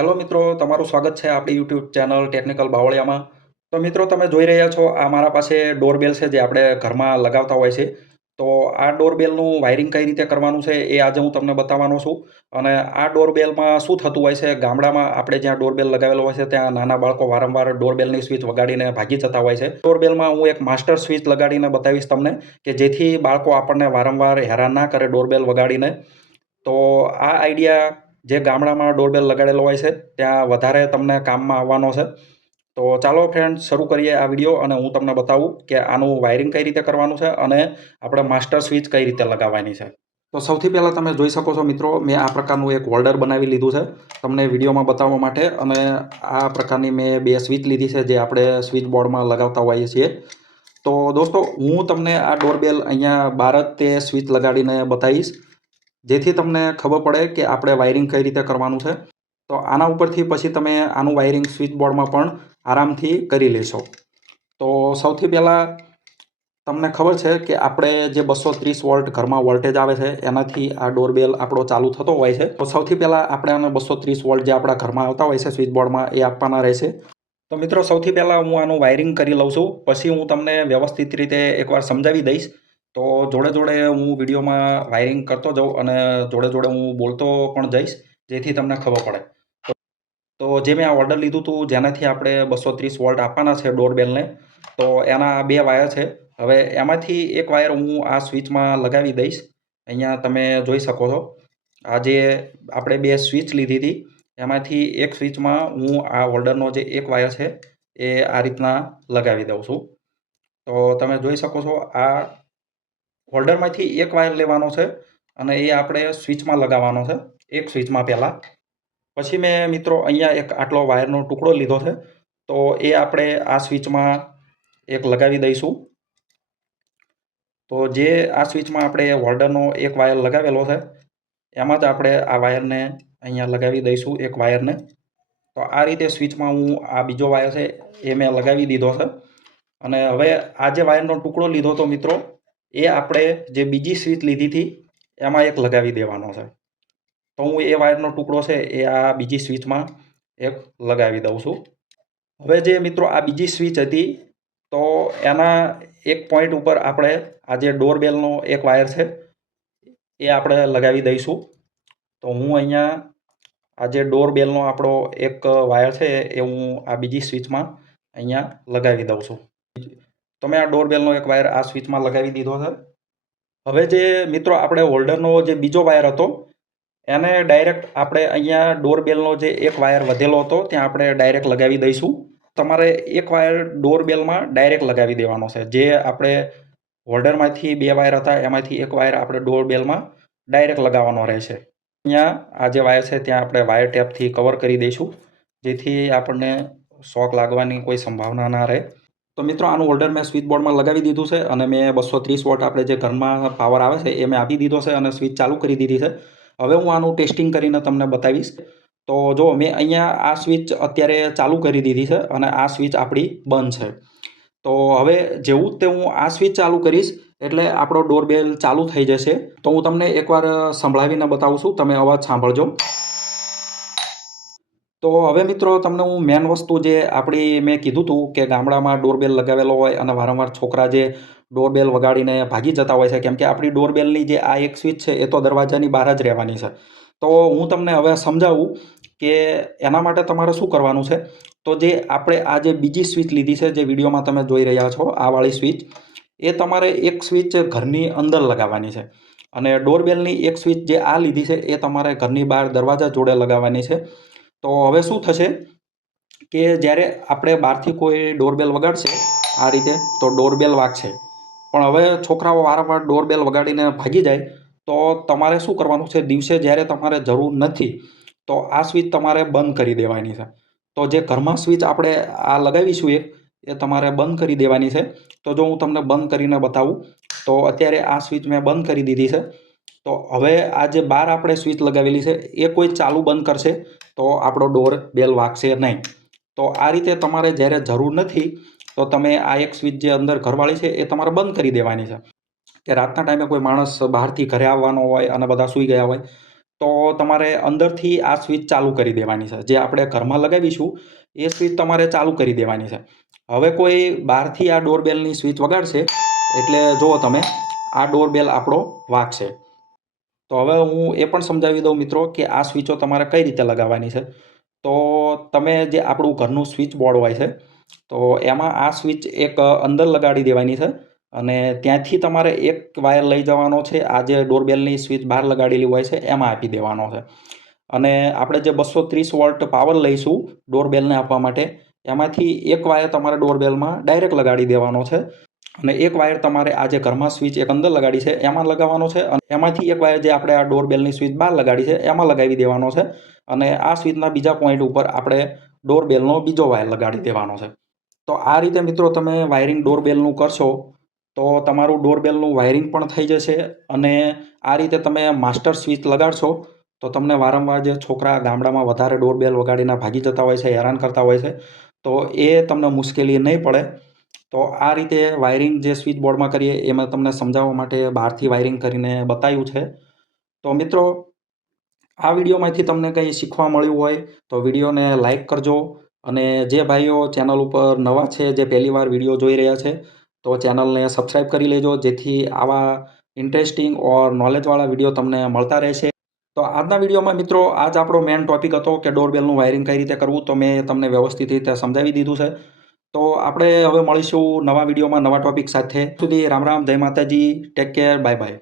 Hello મિત્રો, તમારું સ્વાગત છે આપણી યુટ્યુબ ચેનલ ટેકનિકલ બાવળિયામાં. તો મિત્રો, તમે જોઈ રહ્યા છો, આ મારા પાસે ડોરબેલ છે જે આપણે ઘરમાં લગાવતા હોય છે. તો આ ડોરબેલનું વાયરિંગ કઈ રીતે કરવાનું છે એ આજે હું તમને બતાવવાનો છું. અને આ ડોરબેલમાં શું થતું હોય છે, ગામડામાં આપણે જ્યાં ડોરબેલ લગાવેલો હોય છે, ત્યાં નાના બાળકો વારંવાર ડોરબેલની સ્વિચ વગાડીને ભાગી જતા હોય છે. ડોરબેલમાં હું એક માસ્ટર સ્વિચ લગાડીને બતાવીશ તમને કે જેથી બાળકો આપણને વારંવાર હેરાન ના કરે ડોરબેલ વગાડીને. તો આ આઈડિયા જે ગામડામાં ડોરબેલ લગાડેલો હોય છે, ત્યાં વધારે તમને કામમાં આવવાનો છે. તો ચાલો ફ્રેન્ડ શરૂ કરીએ આ વીડિયો અને હું તમને બતાવું કે આનું વાયરિંગ કઈ રીતે કરવાનું છે અને આપણે માસ્ટર સ્વિચ કઈ રીતે લગાવવાની છે. તો સૌથી પહેલાં તમે જોઈ શકો છો મિત્રો, મેં આ પ્રકારનું એક હોલ્ડર બનાવી લીધું છે. તમને વિડીયોમાં બતાવવા માટે અને આ પ્રકારની મેં બે સ્વિચ લીધી છે જે આપણે સ્વિચ બોર્ડમાં લગાવતા હોઈએ છીએ. તો દોસ્તો, હું તમને આ ડોરબેલ અહીંયા બાર જ તે સ્વિચ લગાડીને બતાવીશ. જેથી તમને ખબર પડે કે આપણે વાયરિંગ કઈ રીતે કરવાનું છે. તો આના ઉપરથી પછી તમે આનું વાયરિંગ સ્વિચ બોર્ડમાં પણ આરામથી કરી લેશો. તો સૌથી પહેલાં તમને ખબર છે કે આપણે જે બસો ત્રીસ વોલ્ટ ઘરમાં વોલ્ટેજ આવે છે, એનાથી આ ડોરબેલ આપણો ચાલુ થતો હોય છે. તો સૌથી પહેલાં આપણે આને બસો ત્રીસ વોલ્ટ જે આપણા ઘરમાં આવતા હોય છે સ્વિચ બોર્ડમાં એ આપવાના રહેશે. તો મિત્રો, સૌથી પહેલાં હું આનું વાયરિંગ કરી લઉં છું. પછી હું તમને વ્યવસ્થિત રીતે એકવાર સમજાવી દઈશ. તો જોડે જોડે હું વિડીયોમાં વાયરિંગ કરતો જાઉં અને જોડે જોડે હું બોલતો પણ જઈશ, જેથી તમને ખબર પડે. તો જે મેં આ ઓર્ડર લીધું હતું જેનાથી આપણે બસો ત્રીસ વોલ્ટ આપવાના છે ડોરબેલને તો એના બે વાયર છે. હવે એમાંથી એક વાયર હું આ સ્વિચમાં લગાવી દઈશ. અહીંયા તમે જોઈ શકો છો. આ જે આપણે બે સ્વિચ લીધી હતી, એમાંથી એક સ્વિચમાં હું આ હોલ્ડરનો જે એક વાયર છે, એ આ રીતના લગાવી દઉં છું. તો તમે જોઈ શકો છો, આ હોલ્ડરમાંથી એક વાયર લેવાનો છે અને એ આપણે સ્વિચમાં લગાવવાનો છે, એક સ્વિચમાં પહેલાં. પછી મેં મિત્રો અહીંયા એક આટલો વાયરનો ટુકડો લીધો છે, તો એ આપણે આ સ્વિચમાં એક લગાવી દઈશું. તો જે આ સ્વિચમાં આપણે હોલ્ડરનો એક વાયર લગાવેલો છે, એમાં જ આપણે આ વાયરને અહીંયા લગાવી દઈશું, એક વાયરને. તો આ રીતે સ્વિચમાં હું આ બીજો વાયર છે એ મેં લગાવી દીધો છે. અને હવે આ જે વાયરનો ટુકડો લીધો તો મિત્રો એ આપણે જે બીજી સ્વિચ લીધી હતી, એમાં એક લગાવી દેવાનો છે. તો હું એ વાયરનો ટુકડો છે, એ આ બીજી સ્વિચમાં એક લગાવી દઉં છું. હવે જે મિત્રો આ બીજી સ્વિચ હતી, તો એના એક પોઈન્ટ ઉપર આપણે આ જે ડોરબેલનો એક વાયર છે, એ આપણે લગાવી દઈશું. તો હું અહીંયા આ જે ડોરબેલનો આપણો એક વાયર છે, એ હું આ બીજી સ્વિચમાં અહીંયા લગાવી દઉં છું. તો મેં આ ડોરબેલનો એક વાયર આ સ્વિચમાં લગાવી દીધો છે. હવે જે મિત્રો આપણે હોલ્ડરનો જે બીજો વાયર હતો, એને ડાયરેક્ટ આપણે અહીંયા ડોરબેલનો જે એક વાયર વધેલો હતો, ત્યાં આપણે ડાયરેક્ટ લગાવી દઈશું. તમારે એક વાયર ડોરબેલમાં ડાયરેક્ટ લગાવી દેવાનો છે. જે આપણે હોલ્ડરમાંથી બે વાયર હતા, એમાંથી એક વાયર આપણે ડોરબેલમાં ડાયરેક્ટ લગાવવાનો રહેશે. અહીંયા આ જે વાયર છે, ત્યાં આપણે વાયર ટેપથી કવર કરી દઈશું, જેથી આપણને શોક લાગવાની કોઈ સંભાવના ના રહે. તો મિત્રો, આનું ઓર્ડર મેં સ્વિચ બોર્ડમાં લગાવી દીધું છે અને મેં બસો ત્રીસ વોટ આપણે જે ઘરમાં પાવર આવે છે એ મેં આપી દીધો છે અને સ્વિચ ચાલુ કરી દીધી છે. હવે હું આનું ટેસ્ટિંગ કરીને તમને બતાવીશ. તો જો, મેં અહીંયા આ સ્વિચ અત્યારે ચાલુ કરી દીધી છે અને આ સ્વિચ આપણી બંધ છે. તો હવે જેવું તે હું આ સ્વિચ ચાલુ કરીશ, એટલે આપણો ડોરબેલ ચાલુ થઈ જશે. તો હું તમને એકવાર સંભળાવીને બતાવું છું. તમે અવાજ સાંભળજો. તો હવે મિત્રો તમને હું મેન વસ્તુ જે આપણી મેં કીધું હતું કે ગામડામાં ડોરબેલ લગાવેલો હોય અને વારંવાર છોકરા જે ડોરબેલ વગાડીને ભાગી જતા હોય છે, કેમ કે આપણી ડોરબેલની જે આ એક સ્વિચ છે, એ તો દરવાજાની બહાર જ રહેવાની છે. તો હું તમને હવે સમજાવું કે એના માટે તમારે શું કરવાનું છે? તો જે આપણે આ જે બીજી સ્વિચ લીધી છે, જે વિડીયોમાં તમે જોઈ રહ્યા છો, આ વાળી સ્વિચ એ તમારે એક સ્વિચ ઘરની અંદર લગાવવાની છે. અને ડોરબેલની એક સ્વિચ જે આ લીધી છે, એ તમારે ઘરની બહાર દરવાજા જોડે લગાવવાની છે. તો હવે શું થશે કે જ્યારે આપણે બહારથી કોઈ ડોરબેલ વગાડશે, આ રીતે તો ડોરબેલ વાગશે. પણ હવે છોકરાઓ વારંવાર ડોરબેલ વગાડીને ભાગી જાય, તો તમારે શું કરવાનું છે? દિવસે જ્યારે તમારે જરૂર નથી, તો આ સ્વિચ તમારે બંધ કરી દેવાની છે. તો જે ઘરમાં સ્વિચ આપણે આ લગાવીશું એક, એ તમારે બંધ કરી દેવાની છે. તો જો હું તમને બંધ કરીને બતાવું, તો અત્યારે આ સ્વિચ મેં બંધ કરી દીધી છે. તો હવે આ જે બાર આપણે સ્વિચ લગાવેલી છે, એ કોઈ ચાલુ બંધ કરશે તો આપણો ડોર બેલ વાગશે નહીં. તો આ રીતે તમારે જ્યારે જરૂર નથી, તો તમે આ એક સ્વિચ જે અંદર ઘરવાળી છે, એ તમારે બંધ કરી દેવાની છે. કે રાતના ટાઈમે કોઈ માણસ બહારથી ઘરે આવવાનો હોય અને બધા સૂઈ ગયા હોય, તો તમારે અંદરથી આ સ્વિચ ચાલુ કરી દેવાની છે. જે આપણે ઘરમાં લગાવીશું, એ સ્વિચ તમારે ચાલુ કરી દેવાની છે. હવે કોઈ બહારથી આ ડોરબેલની સ્વિચ વગાડશે, એટલે જુઓ તમે, આ ડોરબેલ આપણો વાગશે. તો હવે હું એ પણ સમજાવી દઉં મિત્રો કે આ સ્વિચો તમારે કઈ રીતે લગાવવાની છે. તો તમે જે આપણું ઘરનું સ્વિચ બોર્ડ હોય છે, તો એમાં આ સ્વિચ એક અંદર લગાડી દેવાની છે અને ત્યાંથી તમારે એક વાયર લઈ જવાનો છે, આ જે ડોરબેલની સ્વિચ બહાર લગાડેલી હોય છે, એમાં આપી દેવાનો છે. અને આપણે જે બસો ત્રીસ વોલ્ટ પાવર લઈશું ડોરબેલને આપવા માટે, એમાંથી એક વાયર તમારે ડોરબેલમાં ડાયરેક્ટ લગાડી દેવાનો છે. અને એક વાયર તમારે આ જે ઘરમાં સ્વિચ એક અંદર લગાડી છે, એમાં લગાવવાનો છે અને એમાંથી એક વાયર જે આપણે આ ડોરબેલની સ્વિચ બહાર લગાડી છે, એમાં લગાવી દેવાનો છે અને આ સ્વિચના બીજા પોઈન્ટ ઉપર આપણે ડોરબેલનો બીજો વાયર લગાડી દેવાનો છે. તો આ રીતે મિત્રો તમે વાયરિંગ ડોરબેલનું કરશો, તો તમારું ડોરબેલનું વાયરિંગ પણ થઈ જશે અને આ રીતે તમે માસ્ટર સ્વિચ લગાડશો, તો તમને વારંવાર જે છોકરા ગામડામાં વધારે ડોરબેલ વગાડીને ભાગી જતા હોય છે, હેરાન કરતા હોય છે, તો એ તમને મુશ્કેલી નહીં પડે. તો આ રીતે વાયરિંગ જે સ્વિચ બોર્ડમાં કરીએ એમાં તમને સમજાવવા માટે બહારથી વાયરિંગ કરીને બતાવ્યું છે. તો મિત્રો, આ વિડીયોમાંથી તમને કંઈ શીખવા મળ્યું હોય, તો વિડીયોને લાઇક કરજો અને જે ભાઈઓ ચેનલ ઉપર નવા છે, જે પહેલીવાર વીડિયો જોઈ રહ્યા છે, તો ચેનલને સબસ્ક્રાઈબ કરી લેજો, જેથી આવા ઇન્ટરેસ્ટિંગ ઓર નોલેજવાળા વીડિયો તમને મળતા રહેશે. તો આજના વિડીયોમાં મિત્રો, આજ આપણો મેઇન ટોપિક હતો કે ડોરબેલનું વાયરિંગ કઈ રીતે કરવું, તો મેં તમને વ્યવસ્થિત રીતે સમજાવી દીધું છે. તો આપણે હવે મળીશું નવા વિડીયોમાં નવા ટોપિક સાથે. સુધી રામ રામ, જય માતાજી ટેક કેર બાય બાય